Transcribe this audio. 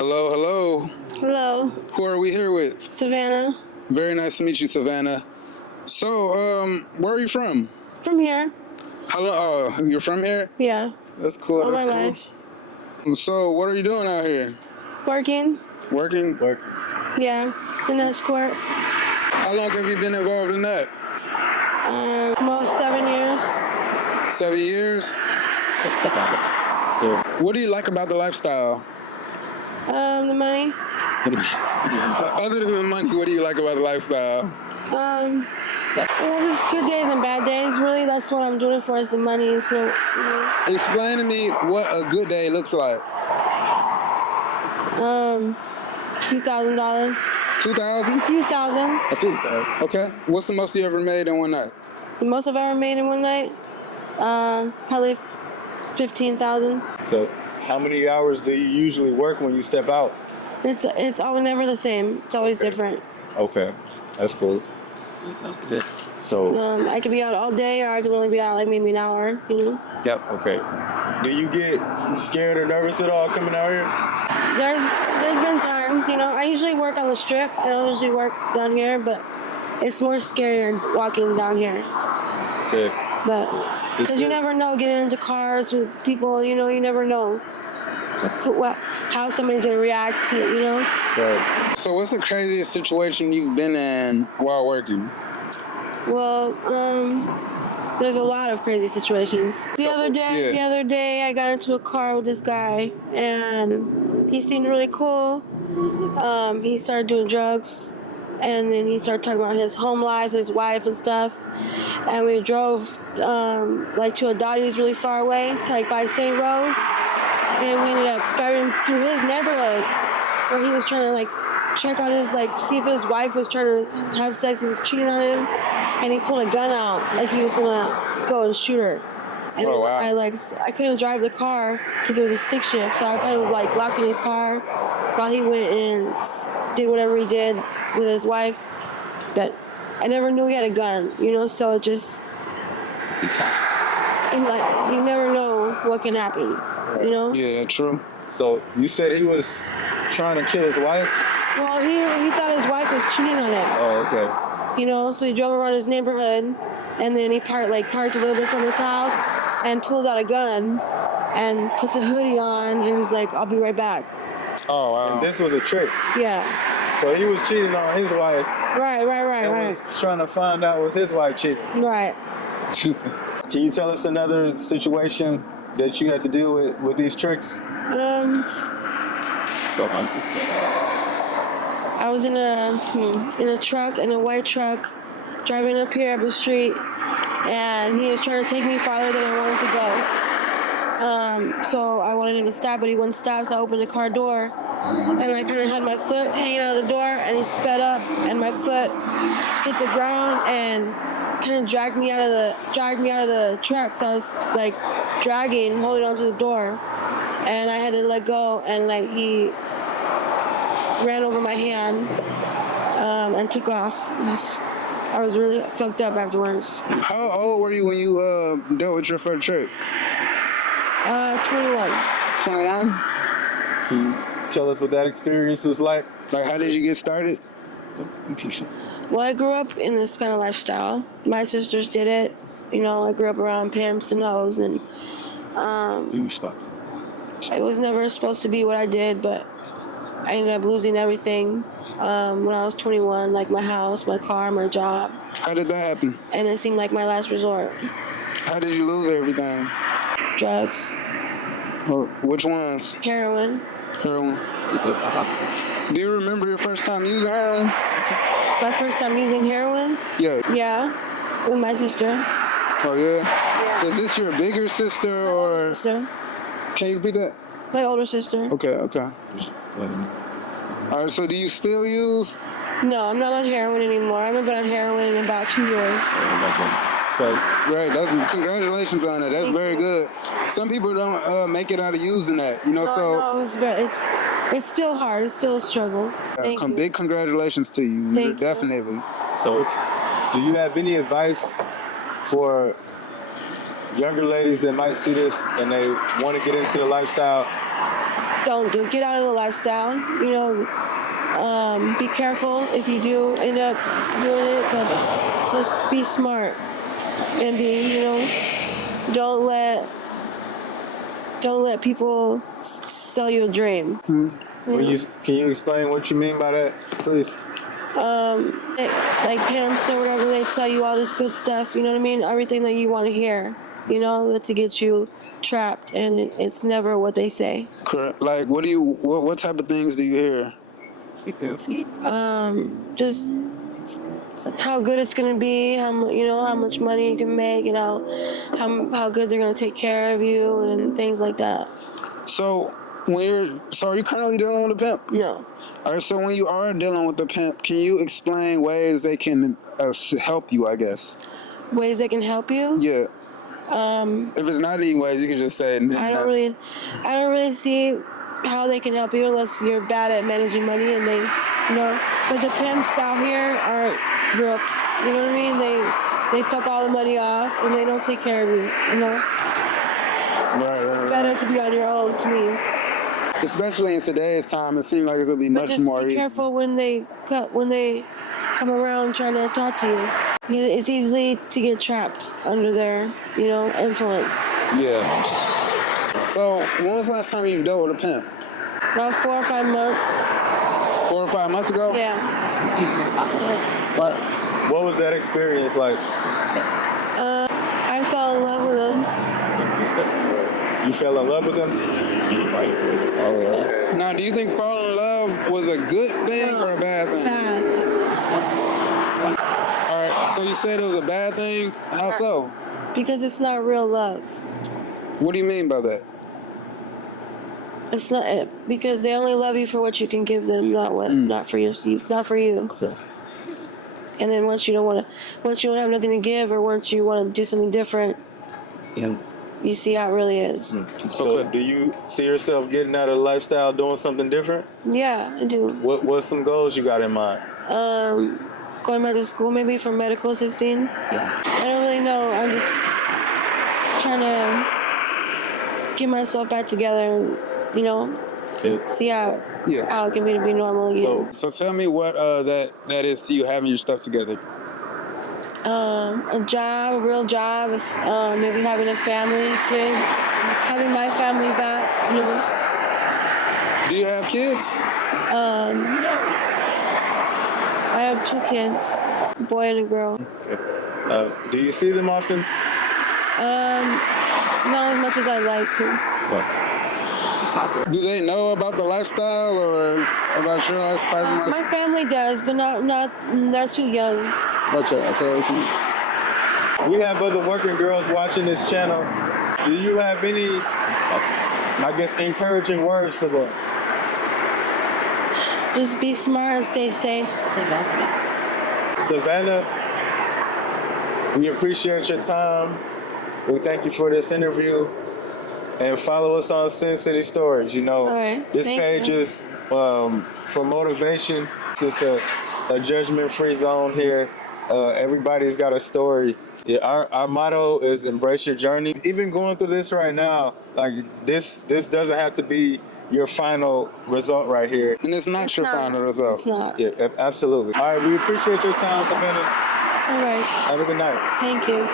Hello, hello. Hello. Who are we here with? Savannah. Very nice to meet you, Savannah. So, where are you from? From here. Hello. Oh, you're from here? Yeah. That's cool. All That's my cool. life. So, what are you doing out here? Working. Working? Yeah. An escort. How long have you been involved in that? Almost 7 years. 7 years? What do you like about the lifestyle? The money. Other than the money, what do you like about the lifestyle? There's good days and bad days. Really, that's what I'm doing it for, is the money. So, Explain to me what a good day looks like. $2,000. $2,000? A few thousand. A few thousand. Okay. What's the most you ever made in one night? The most I've ever made in one night? Probably 15,000. So, how many hours do you usually work when you step out? It's always never the same. It's always different. Okay, that's cool. So, I could be out all day, or I could only be out like maybe an hour. Yep. okay. Do you get scared or nervous at all coming out here? There's been times, I usually work on the strip. I don't usually work down here, but it's more scary walking down here. Okay. But because you never know, getting into cars with people, you never know how somebody's gonna react to it, Right. So, what's the craziest situation you've been in while working? Well, there's a lot of crazy situations. The other day, I got into a car with this guy, and he seemed really cool. He started doing drugs, and then he started talking about his home life, his wife and stuff. And we drove to a Dottie's really far away, like by St. Rose, and we ended up driving through his neighborhood, where he was trying to check on his, see if his wife was trying to have sex, was cheating on him, and he pulled a gun out like he was gonna go and shoot her. And oh, wow. I couldn't drive the car because it was a stick shift, so I kind of was locked in his car while he went and did whatever he did with his wife. But I never knew he had a gun, so it just, and you never know what can happen, Yeah, true. So, you said he was trying to kill his wife? Well, he thought his wife was cheating on him. Oh, okay. So he drove around his neighborhood, and then he parked a little bit from his house and pulled out a gun and puts a hoodie on, and he's like, "I'll be right back." Oh, wow. And this was a trick? Yeah. So he was cheating on his wife. Right. Was trying to find out was his wife cheating. Right. Can you tell us another situation that you had to deal with these tricks? I was in a truck, in a white truck, driving up here up the street, and he was trying to take me farther than I wanted to go. So I wanted him to stop, but he wouldn't stop, so I opened the car door, and I kind of had my foot hanging out of the door, and he sped up, and my foot hit the ground and kind of dragged me out of the truck. So I was dragging, holding onto the door, and I had to let go, and he ran over my hand and took off. I was really fucked up afterwards. How old were you when you dealt with your first trick? 21. 21? Can you tell us what that experience was like? How did you get started? Well, I grew up in this kind of lifestyle. My sisters did it. I grew up around pimps and hoes, and it was never supposed to be what I did, but I ended up losing everything when I was 21, my house, my car, my job. How did that happen? And it seemed like my last resort. How did you lose everything? Drugs. Which ones? Heroin. Heroin. Do you remember your first time using heroin? My first time using heroin? Yeah. Yeah, with my sister. Oh, yeah? Yeah. Is this your bigger sister or? Sister. Can you repeat that? My older sister. Okay. All right, so do you still use? No, I'm not on heroin anymore. I haven't been on heroin in about 2 years. Great. Congratulations on that. That's very good. Some people don't make it out of using that, No, it's still hard. It's still a struggle. Thank you. Big congratulations to you. Thank you. Definitely. So, do you have any advice for younger ladies that might see this and they want to get into the lifestyle don't do. Get out of the lifestyle. You know, be careful if you do end up doing it, but just be smart and be, you know, don't let people sell you a dream. Can you explain what you mean by that, please? Like pimps or whatever, they tell you all this good stuff, you know what I mean? Everything that you want to hear, you know, to get you trapped, and it's never what they say. Correct. Like, what type of things do you hear? Just how good it's gonna be, how much money you can make, you know, how good they're gonna take care of you and things like that. So are you currently dealing with a pimp? No. All right. So when you are dealing with a pimp, can you explain ways they can help you? I guess. Ways they can help you? Yeah. If it's not any ways, you can just say. I don't really see how they can help you unless you're bad at managing money, and they, you know. But the pimps out here are real. You know what I mean? They fuck all the money off, and they don't take care of you. You know. Right. It's better to be on your own, to me. Especially in today's time, it seems like it's gonna be much more Be easy. careful when they come around trying to talk to you. It's easy to get trapped under their, you know, influence. Yeah. So when was the last time you dealt with a pimp? About 4 or 5 months. 4 or 5 months ago? Yeah. What was that experience like? I fell in love with him. You fell in love with him? Okay. Now, do you think falling in love was a good thing or a bad thing? Bad. All right. So you said it was a bad thing. How so? Because it's not real love. What do you mean by that? It's not it. Because they only love you for what you can give them, not for you. Okay. And then once you don't have nothing to give, or once you want to do something different, you see how it really is. So do you see yourself getting out of the lifestyle, doing something different? Yeah, I do. What's some goals you got in mind? Going back to school, maybe for medical assisting. Yeah. I don't really know. I'm just trying to get myself back together and, you know, see how it can be to be normal again. So tell me what that is to you, having your stuff together. A real job, maybe having a family, kids, having my family back. You know. Do you have kids? I have 2 kids, a boy and a girl. Okay. Do you see them often? Not as much as I'd like to. What? Do they know about the lifestyle or about your lifestyle? My family does, but not. They're too young. Okay. We have other working girls watching this channel. Do you have any, I guess, encouraging words for them? Just be smart and stay safe. Savannah, we appreciate your time. We thank you for this interview. And follow us on Sin City Stories. You know, this page is for motivation. It's a judgment-free zone here. Everybody's got a story. Yeah, our motto is embrace your journey. Even going through this right now, like this doesn't have to be your final result right here. And it's not your final result. It's not. Yeah, absolutely. All right, we appreciate your time, Savannah. All right. Have a good night. Thank you.